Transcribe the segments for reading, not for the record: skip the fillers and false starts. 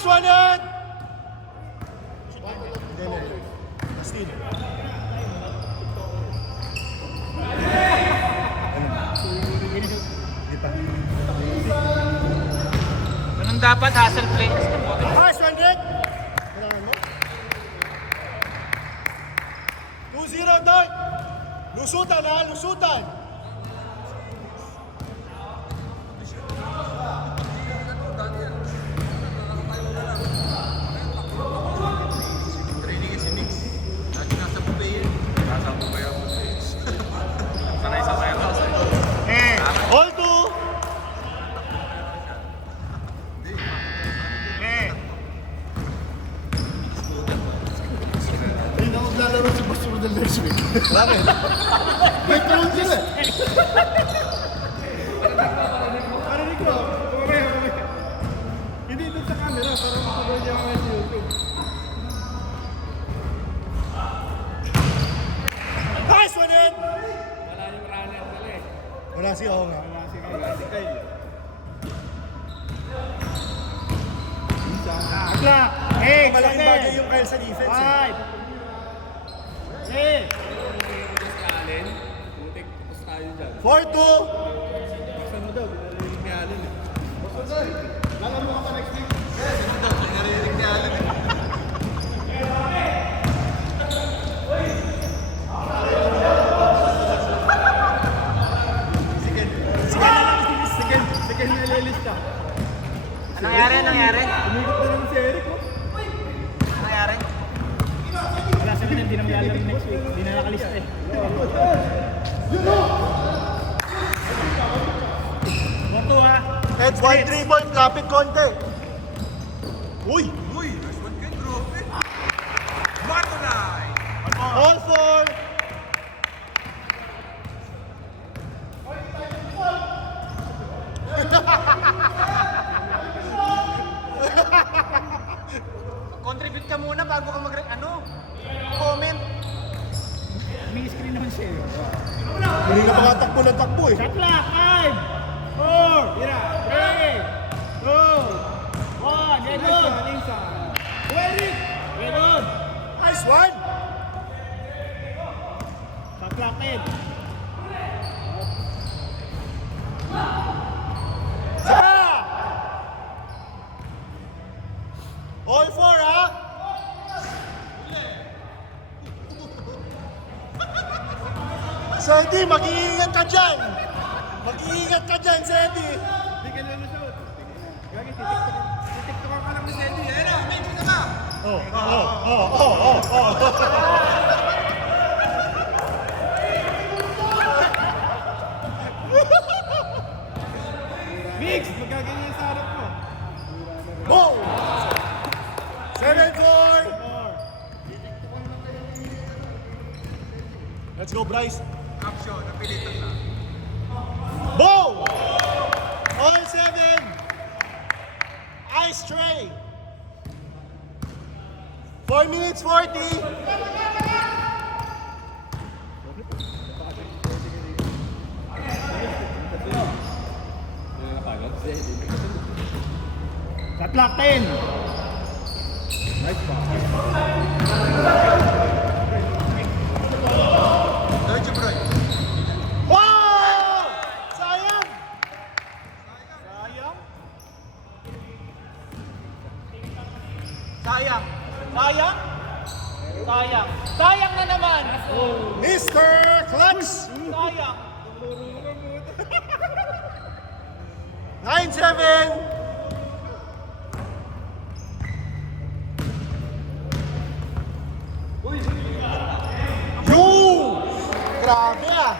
Nice one, Ed! Still. Ganun dapat, hustle play. Nice one, Ed! 2-0, Dart! Lusutan, ha? Lusutan! All two! Hindi na maglalaro si Boss Rodel next week. Bakit? May tulong sila. Parinig ko. Okay. Hindi doon sa camera. Parang makaboy niya mga sa YouTube. Nice one, Ed! Wala yung runner pala eh. Wala si Ong, ha? Wala si Kyle. Clock! Hey, malaking bagay yung Kyle sa defense. 5, 4-2. Buksan mo daw. Binarinig ni Allen eh. Lalan mo ka next week. Sino daw? Binarinig ni Allen eh. Sige, nililista. Anong nangyari? Umikot na naman si Eric, oh. Anong nangyari? Wala sila na, hindi na malalaro next week. Hindi na nakalista eh. Moto ha. Ed, 1-3 point, kapit konti. Uy! Nice one kay Trophy. Martolay. All four! Contribute ka muna bago ka comment. May screen naman siya eh. Hindi ka makatakbo ng takbo eh. Shot clock! 5, 4, 3, 2, 1. Yan yun! Eric! Yan yun! Nice one! Shot clock 10. Saka! All four, ha? Sedi, mag-iingat ka dyan! Mag-iingat ka dyan, Sedi! Hindi ka lulusot. Gagi, titiktokan ka lang ni Sandy. Ayan na, may kita ka! Mix! Magaganyan sa harap mo. Go! 7-4! Let's go, Bryce! Action, napilitan na. Boom! All 7! Ice tray! 4 minutes 40! Shot clock 10. Deutsche Bro. Wow! Sayang! Sayang na naman! Mr. Clutch! Sayang! 9-7! Yo! Grabe ah!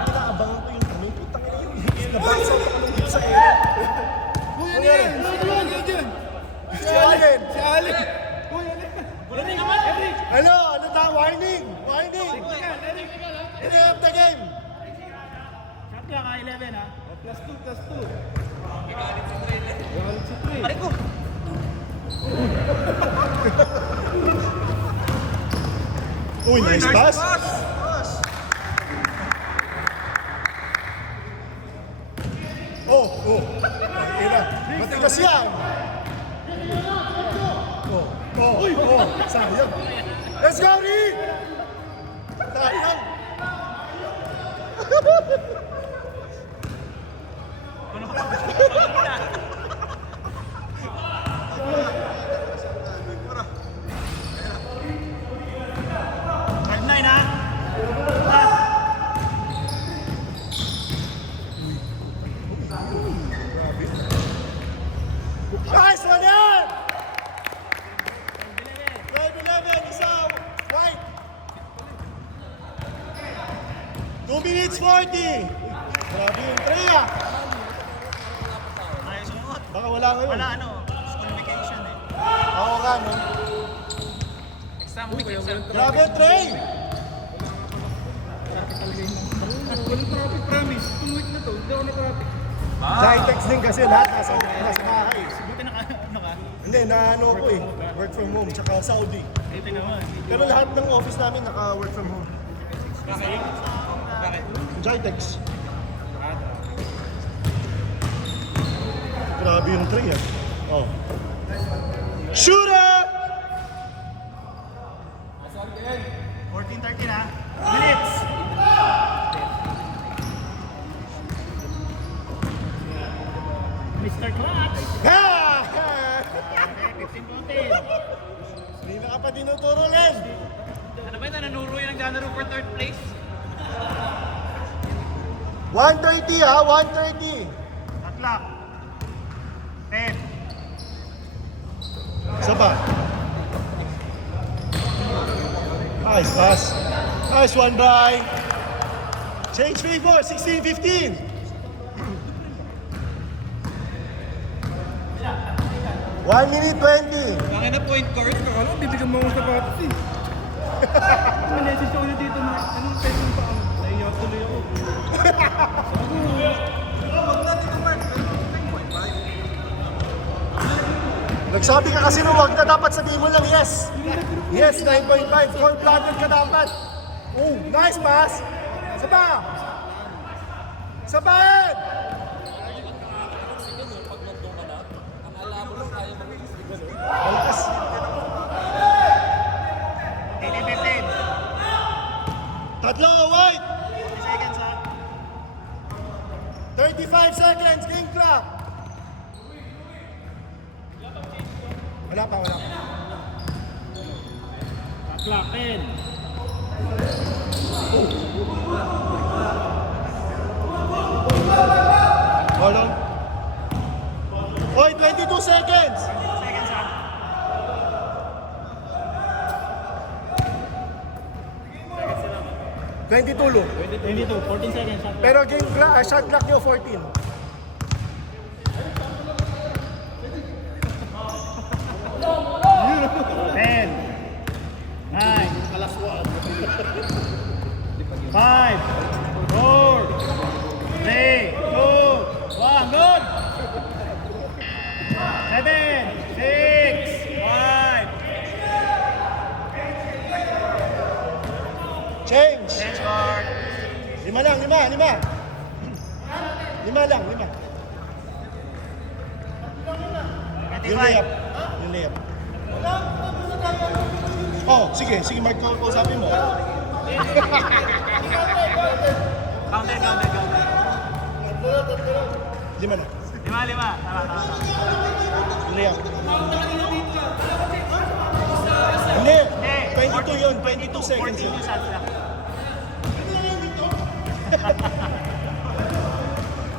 Nakaabangan ko yung tanong, putang ina yung hits na bansa ko dito sa air. Uy, ano yan? Ano yan? Si Allen! Si Allen! Uy, ano yan? Ano? Ano ta? Warning! Warning! End of the game! Shot clock 11 ha. +2. Galit si Trey. Pare ko! Uy, nice pass! Sayang. Let's go, Rick! Sayang. Five nine, ha? Nice one yan! 12-11, isa, white. 2 minutes 40. Grabe yung 3 ah. Ay, sumunod. Baka wala ngayon. Wala ano, school vacation eh. Oo nga, no? Exam week, exam. Grabe yung 3. Walang traffic, promise. Itong week na to, hindi ako na-traffic. Jitex din kasi lahat nasa bahay. Buti ano ka? Hindi, naano ko eh. Work from home, tsaka Saudi. Ito naman. Pero lahat ng office namin naka-work from home. Bakit? Jitex. Grabe yung 3 ah. Oh. Shooter! 14-13 ha? Minutes! Mr. Clutch! Ha! 15-14. Hindi na ka pa tinuturo, Len. Ano ba yun? Nanuro yung naglalaro for third place? 130 ha, 130. Tatlak. 10. Isa pa. Nice pass. Nice one, Bri. Change favor, 16-15. 1 minute 20. Bakit na point guard? Akala ko, bibigyan mo akong sapatos eh. Message ako na dito na, anong pwede pa ako? Naiyak tuloy ako. Nagsabi ka kasi na wag na dapat sabihin mo lang yes. Yes, 9.5. Cold-blooded ka dapat. Oh, nice pass. Saba. Sabahan. Malakas. 18-15. Tatlo, white. 40 seconds ha? 35 seconds, game clock. Wala pa, wala pa. Tatlak. 10. Hold on. Oy, 22 seconds. Seconds ha? Tulo. 22. 14 seconds ha? Pero game shot clock nyo 14. Ten, 9, 5, 4, 3, 2, 1, good! 7, 6, 5. Change. Change guard. 5 lang, 5. 5 lang, 5. Yung 25. layup. Yung layup. Oh, sige, Mark, kausapin mo. Counter. 5 na. 5. Tama. Yung layup. Hindi. 22 yun, 22 seconds 14 yun. yung shot clock.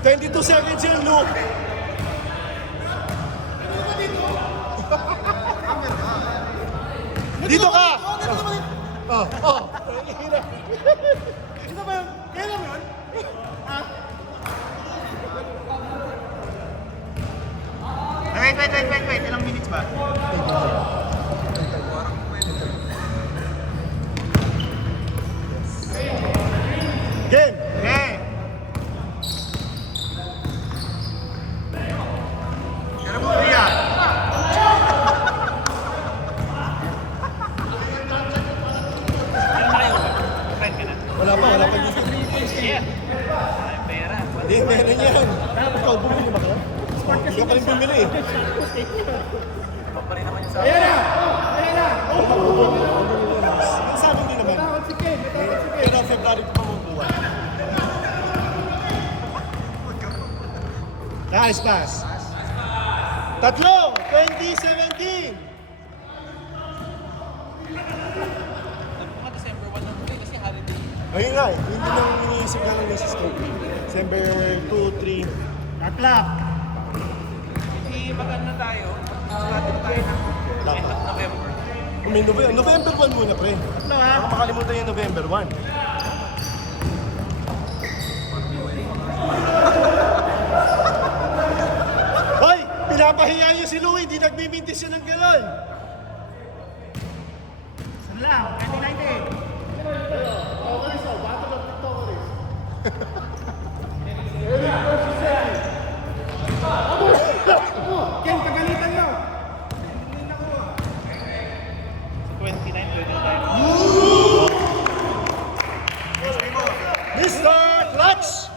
22 seconds yun, Luke. Dito ka! Oh. Dito ba yun? Kailan yun? Wait. Ilang minutes ba? Game! Okay. Kaya mo yan. Wala pa dito. Yeah. Ay, pera. Hindi, meron yan. Ikaw, bumili ba ka? Ikaw pa rin bumili eh. Pa rin naman yung sa Ayan na! Nice pass. Tatlo, 2017. December 1 na tuloy kasi holiday. Ayun nga eh, hindi nang iniisip na ng misis ko. December 2, 3. Tatlak. Hindi maganda tayo. Mag-starting tayo ng end of November. May November 1 muna, pre. Tatlo ha. Baka makalimutan yung November 1. Hoy! Pinapahiya niyo si Louie, di nagmimintis siya ng gano'n. Saan lang? 2019. Ken, kagalitan nyo. 29, 29. Mr. Clutch!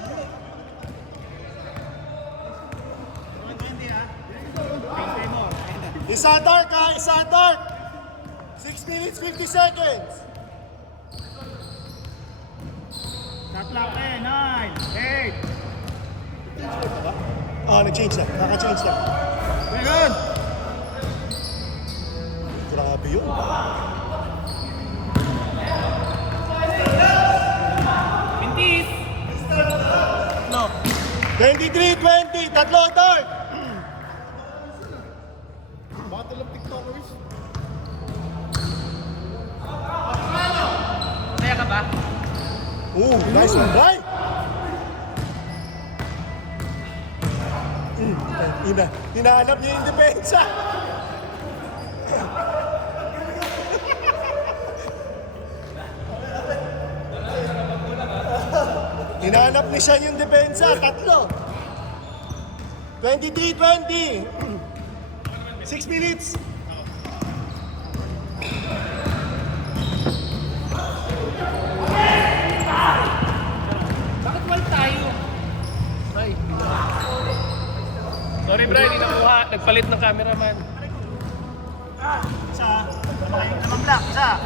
20 ha. Stay more. Isa dark ha, isa dark! 6 minutes, 50 seconds! Tatlak eh. 9, 8. Nag-change na. Naka-change na. Meron. Grabe yun. Pintis! No. 23-20, tatlo dark! Battle of TikTokers. Masaya ka ba? Ooh, nice one, boy! Hinahanap niya yung depensa. Hinahanap ni siya yung depensa. Tatlo. 23-20. 6 minutes. Bakit wal tayo? Ay. Sorry bro, hindi nakuha. Nagpalit ng cameraman. Isa. Lamang black. Isa.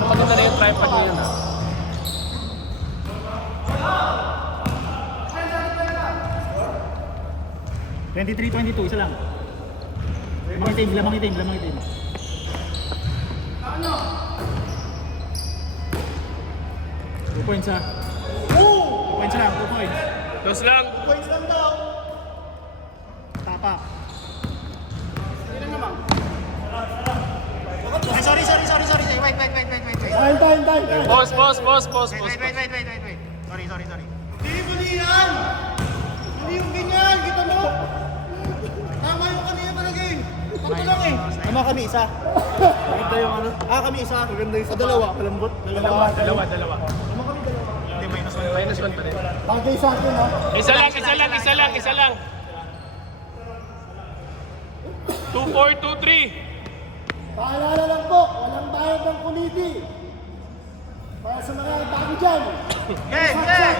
Maganda na yung tripod niya yun. Ah. 23-22. Isa lang. Lamang itim. 2 points ha. 2 points lang. 2 points. Close lang. Points lang daw. Tapa. Ay, sorry. Wait. Time. Pause. Wait. Sorry. Hindi mo yan! Hindi yung ganyan! Kita mo? Tama yung kanina talaga eh. Takto lang eh. Tama kami isa. Maganda yung ano? Kami isa. Maganda yung Dalawa. Malambot. Dalawa. Hindi, minus 1. Minus 1 pa rin. Bagay sa akin, ha? Isa lang. 2-4, 2-3. Paalala lang po, walang bayad ng committee. Para sa mga bago dyan. Yeah.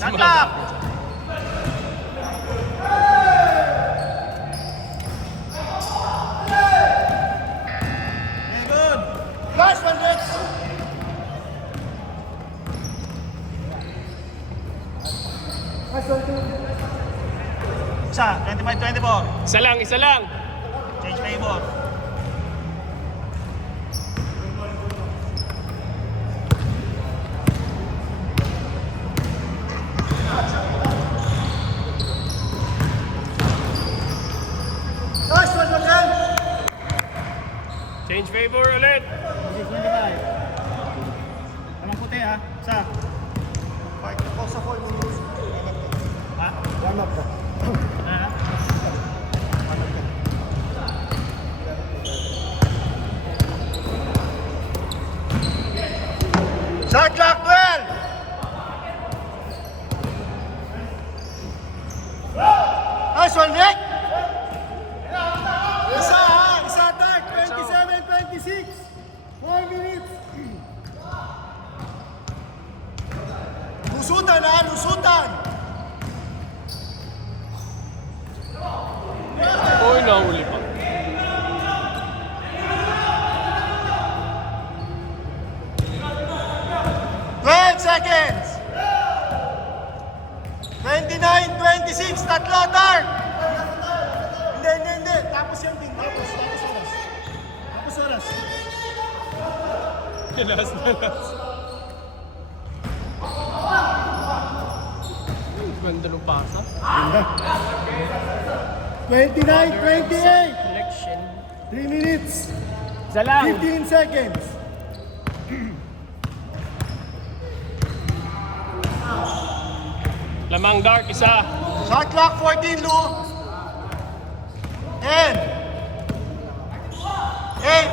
Tatlak. Good. Last one, next. Isa. 25-24. Isa lang. Change favor. Last one, Magan. Change favor ulit. 25. Tamang puti ha. Isa. Sa 4 minutes. Ha? Warm up ka. Ha? Shot clock 12. Nice one, Nick. Isa dark. 27-26. 4 minutes. Lusutan. Uy, nahuli pa. seconds. 29-26, tatlo, dark. Hindi. Tapos yan din. Tapos oras. Tapos oras. Last. Ganda ng pasa. Ganda. 29-28. Connection. 3 minutes. Isa lang. 15 seconds. Lamang dark, isa. Shot clock 14, Lou. 10. 8.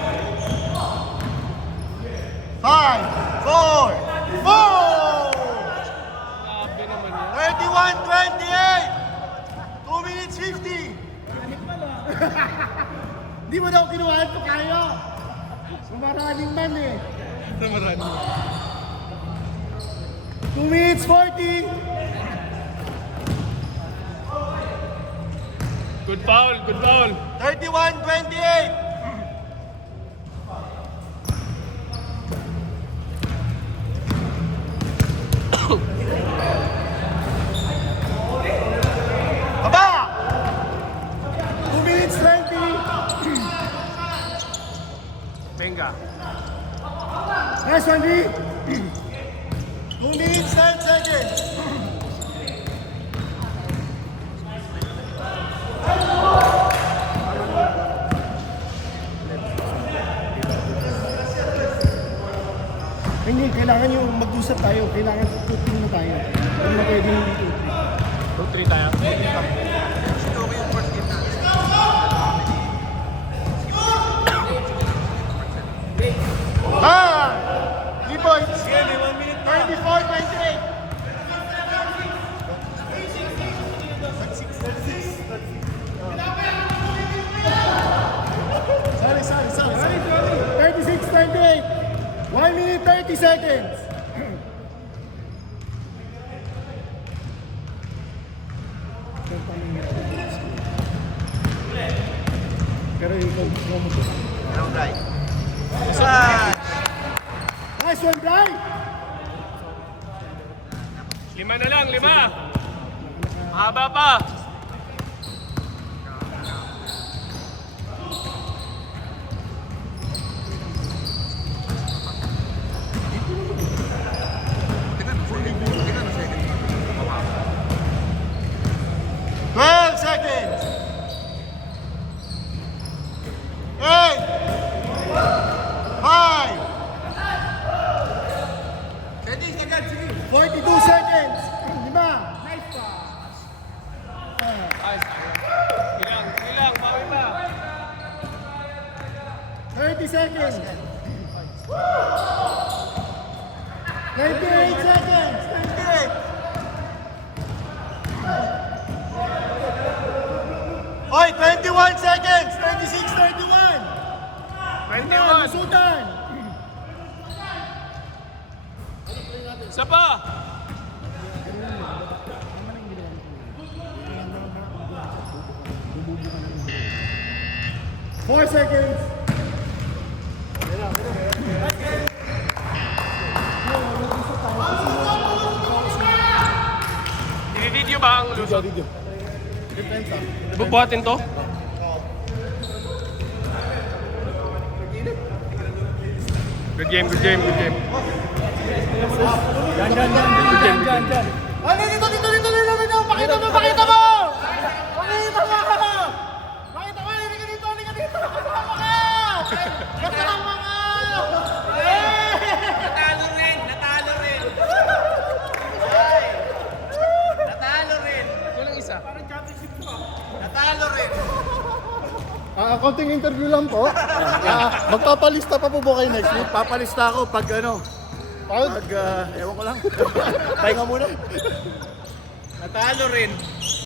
5. 4. 4. Grabe naman yan. 31-28. 2 minutes 50. Hindi mo daw kinuhaan to kayo. Sumaraling man eh. Marami. 2 minutes 40. Good foul, good foul. 31-28. Baba! 2 minutes 20. Venga. Nice one, D. 2 minutes 10 seconds. Hindi, kailangan yung mag-usap tayo. Kailangan tututin na tayo. Hindi na pwede hindi tututin. 2-3 tayo. Okay yung first game natin. Ah! 3 points. 34-28. Sorry. 36-28. 1 minute 30 seconds. Pero ikaw mo to. Nice one, Bly! 5 na lang, 5. Mahaba pa. Tingnan mo, second. 12 seconds. 8. 5. 42 seconds. 5. Nice pass. Ayos. Ilang, bawi pa. 30 seconds. 28 seconds. 28. Oy, 21 seconds. 26, 31. 21. Sultan. Isa pa. Four seconds. I-video ba ang lusot? Bubuhatin to? Good game. Ano, dito. Pakita mo! Halika dito! Kasama ka! Kasama ka! Natalo rin. Kulang isa. Natalo rin. Konting interview lang po. Magpapalista pa po kayo next week? Papalista ako pag ewan ko lang. Pahinga muna. Natalo rin.